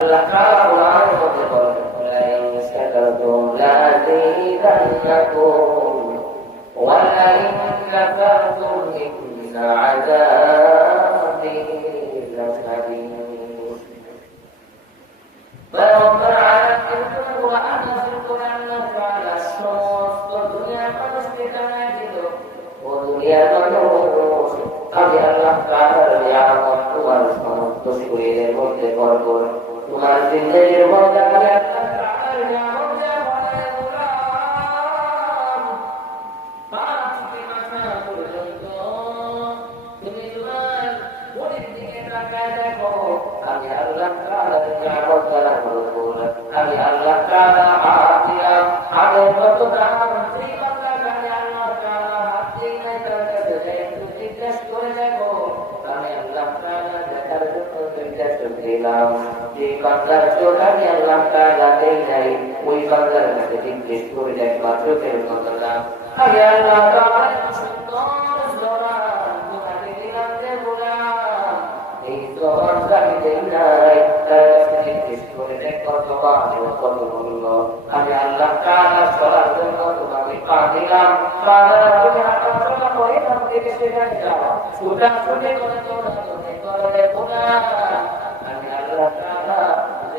আল্লাহ তাআলা কোরআনের মধ্যে বলেন, লাইন শাকারতুম লাযীদান্নাকুম ওয়া লাইন কাফারতুম ইন্না আযাবি লাশাদীদ। পয়গম্বর আলাইহিস কোরআন নাযিল করে আল্লাহ তাআলা সমস্ত দুনিয়ার মানুষকে জানায় দিল, ও দুনিয়ার মানুষ, আমি আল্লাহ তাআলার নিয়ামত তোমার সমস্ত শরীরের মধ্যে ভরপুর। তোমার জিন্দেগির মধ্যে আমি আল্লাহ তাআলার নিয়ামত বানায় দিলাম। পাঁচ থেকে মাথা পর্যন্ত তুমি তোমার বডির দিকে তাকায় দেখো, আমি আল্লাহ তাআলার নিয়ামত দ্বারা ভরপুর। আমি আল্লাহ তাআলা হাত দিলাম, হাতের কত দাম, সেই বান্দাকে আমি আল্লাহ তাআলা হাত দিই নাই, তার কাছে যাই একটু জিজ্ঞেস করে দেখো। আমি আল্লাহ তাআলা দেখার জন্য দুইটা চোখ দিলাম, যে বান্দার চোখ আমি আল্লাহ তাআলা দেই নাই, ওই বান্দার কাছে জিজ্ঞেস করে দেখবা চোখের কত দাম। আমি আল্লাহ তাআলা সুন্দর জবান তোমাকে দিলাম যে গোলাম, এই জবানটা আমি দেই নাই, তার কাছে জিজ্ঞেস করে দেখো জবানের কত মূল্য। আমি আল্লাহ তাআলা চলার জন্য তোমাকে পা দিলাম, পা দ্বারা তুমি হাঁটা চলা করে এখান থেকে সেখানে যাও, ছোটাছুটি করে দৌড়াদৌড়ি করে গোলাম। আমি আল্লাহ তাআলা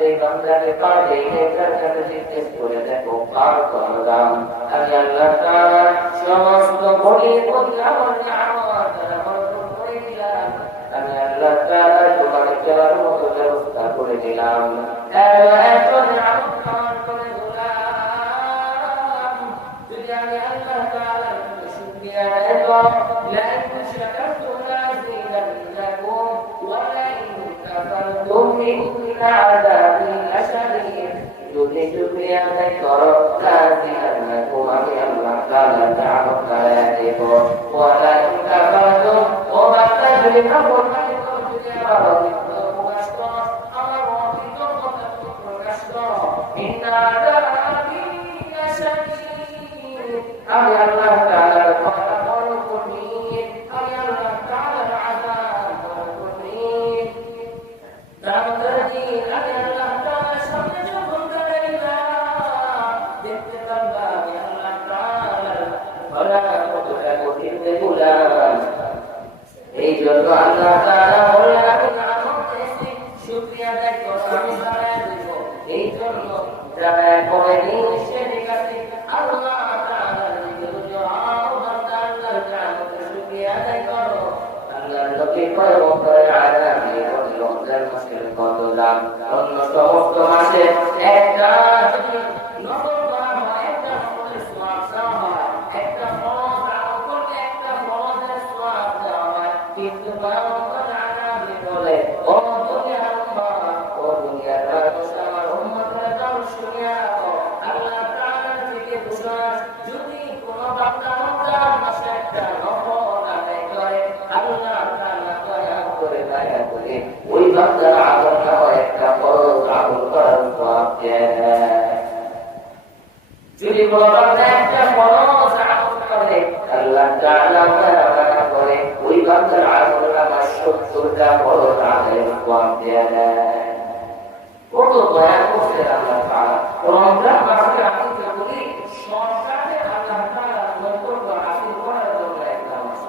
এই বান্দাকে পা দেই নাই, তার কাছে জিজ্ঞেস করে দেখো পার কত দাম। আমি আল্লাহ তাআলা সমস্ত বলির মধ্যে আমার নিয়ামত দ্বারা ভরপুর করে দিলাম। আমি আল্লাহ তাআলা তোমাকে চলার মতো ব্যবস্থা করে দিলাম। এত নিয়ামত আমার করে গোলাম, যদি আমি আল্লাহ তাআলার শুকরিয়া আদায় করব, লাইন শাকারতুম লাযীদান্নাকুম ওয়া লাইন কাফারতুম ইন্না আযাবি লাশাদীদ। যদি শুকরিয়া আদায় করো, লাযীদান্নাকুম, আমি আল্লাহ তাআলা নিয়ামত বাড়ায় দেব। ওয়া লাইন কাফারতুম, ও বান্দা যদি নাফরমানি করো, যদি আমার অবিত্র প্রকাশ করো, আমার অকৃতজ্ঞতা তুমি প্রকাশ করো, ইন্না আযাবি লাশাদীদ, আমি আল্লাহ তাআলার কথা বড় কঠিন, আমি আল্লাহ তাআলার আযাব বড় কঠিন। তারপরে আমি আল্লাহ তাআলার সামনে যখন দাঁড়াইলাম, দেখতে পারবা আমি আল্লাহ তাআলার ধরা কতটা কঠিন গোলাম। এই জন্য আল্লাহ তাআলা বলেন, আমি নিয়ামত দিয়েছি, শুকরিয়া আদায় করো, আমি বাড়ায় দেব। এই জন্য যারা করে নিয়ে কাছে আল্লাহ তাআলার জিকির যাও, বান্দা আল্লাহর নিয়ামতের শুকরিয়া আদায় করো। আল্লাহর নবী পয়গম্বর আলাইহিস সালাম রমজান মাসের কত দাম, অন্য সমস্ত মাসে একটা যদি নফল করা হয়, একটা নফলের সওয়াব দেওয়া হয়, একটা ফরজ আমল করলে একটা ফরজের সওয়াব দেওয়া হয়, কিন্তু পয়গম্বর আলাইহিস বলে, ও দুনিয়ার উম্মাহ, ও দুনিয়ার মানুষ, আমার উম্মতরা যাও শুনিয়া রাখো, আল্লাহ তাআলার জিকির বুঝাস, যদি কোন বান্দা রমজান মাসে একটা নফল আদায় করে, আল্লাহ তাআলা দয়া করে ওই বান্দার আমলটা একটা ফরজ আমল করার সওয়াব দেয়। যদি কোন বান্দা একটা ফরজ আমল করে, আল্লাহ তাআলা দয়া করে ওই বান্দার আমলটা 70টা ফরজ আমলের সওয়াব দেয়। কত দয়া করছে আল্লাহ তাআলা। রমজান মাসে আমি বলি শর্টকাটে আল্লাহ তাআলা নৈকট্য হাসিল করার জন্য একটা মাস,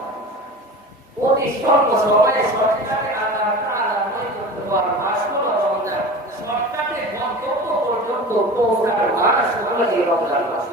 অতি স্বল্প সময়ে শর্টকাটে আল্লাহ তাআলা নৈকট্য পাওয়ার মাস হলো রমজান। শর্টকাটে গন্তব্য পর্যন্ত পৌঁছার মাস হলো এই রমজান মাস।